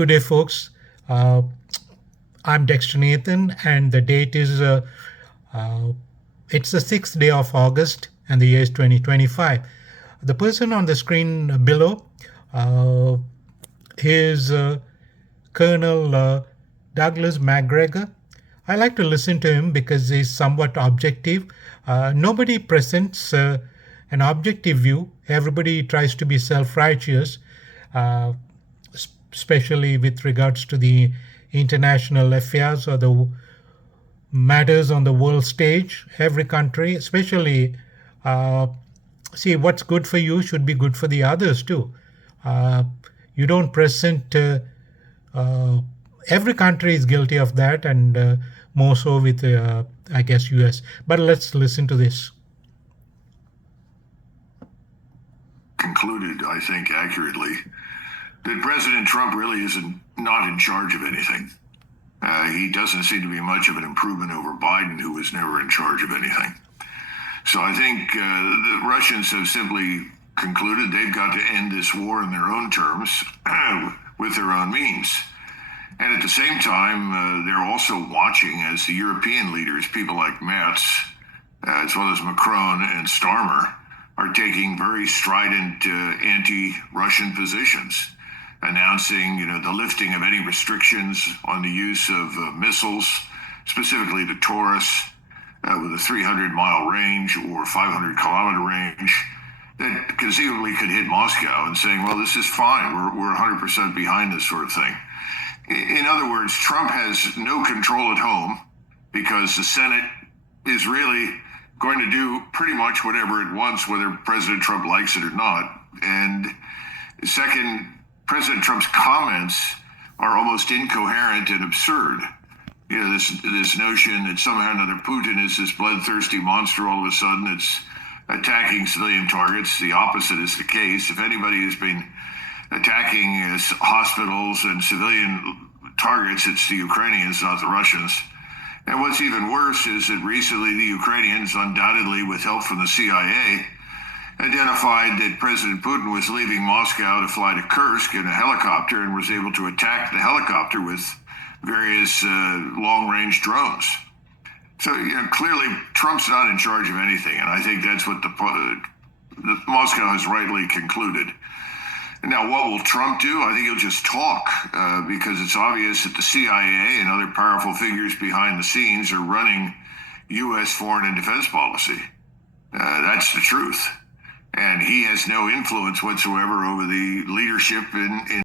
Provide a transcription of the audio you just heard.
Good day, folks. Uh, I'm Dexter Nathan, and the date is uh, it's the 6th day of August, and the year is 2025. The person on the screen below uh, is Colonel Douglas McGregor. I like to listen to him because he's somewhat objective. Nobody presents an objective view. Everybody tries to be self-righteous. Uh, Especially with regards to the international affairs or the matters on the world stage. Every country, especially, uh, see what's good for you should be good for the others too. Uh, you don't present. Uh, every country is guilty of that, and more so with, I guess, U.S. But let's listen to this. Concluded, I think, accurately, that President Trump really isn't not in charge of anything. He doesn't seem to be much of an improvement over Biden, who was never in charge of anything. So I think the Russians have simply concluded they've got to end this war in their own terms with their own means. And at the same time, they're also watching as the European leaders, people like Merz, as well as Macron and Starmer, are taking very strident anti-Russian positions, announcing, the lifting of any restrictions on the use of missiles, specifically the Taurus, with a 300-mile range or 500-kilometer range, that conceivably could hit Moscow, and saying, well, this is fine, we're 100% behind this sort of thing. In other words, Trump has no control at home because the Senate is really going to do pretty much whatever it wants, whether President Trump likes it or not. And second, President Trump's comments are almost incoherent and absurd. This notion that somehow or another Putin is this bloodthirsty monster all of a sudden that's attacking civilian targets. The opposite is the case. If anybody has been attacking hospitals and civilian targets, it's the Ukrainians, not the Russians. And what's even worse is that recently the Ukrainians, undoubtedly with help from the CIA, identified that President Putin was leaving Moscow to fly to Kursk in a helicopter and was able to attack the helicopter with various long-range drones. So clearly Trump's not in charge of anything, and I think that's what the Moscow has rightly concluded. Now, what will Trump do? I think he'll just talk because it's obvious that the CIA and other powerful figures behind the scenes are running U.S. foreign and defense policy. That's the truth. And he has no influence whatsoever over the leadership in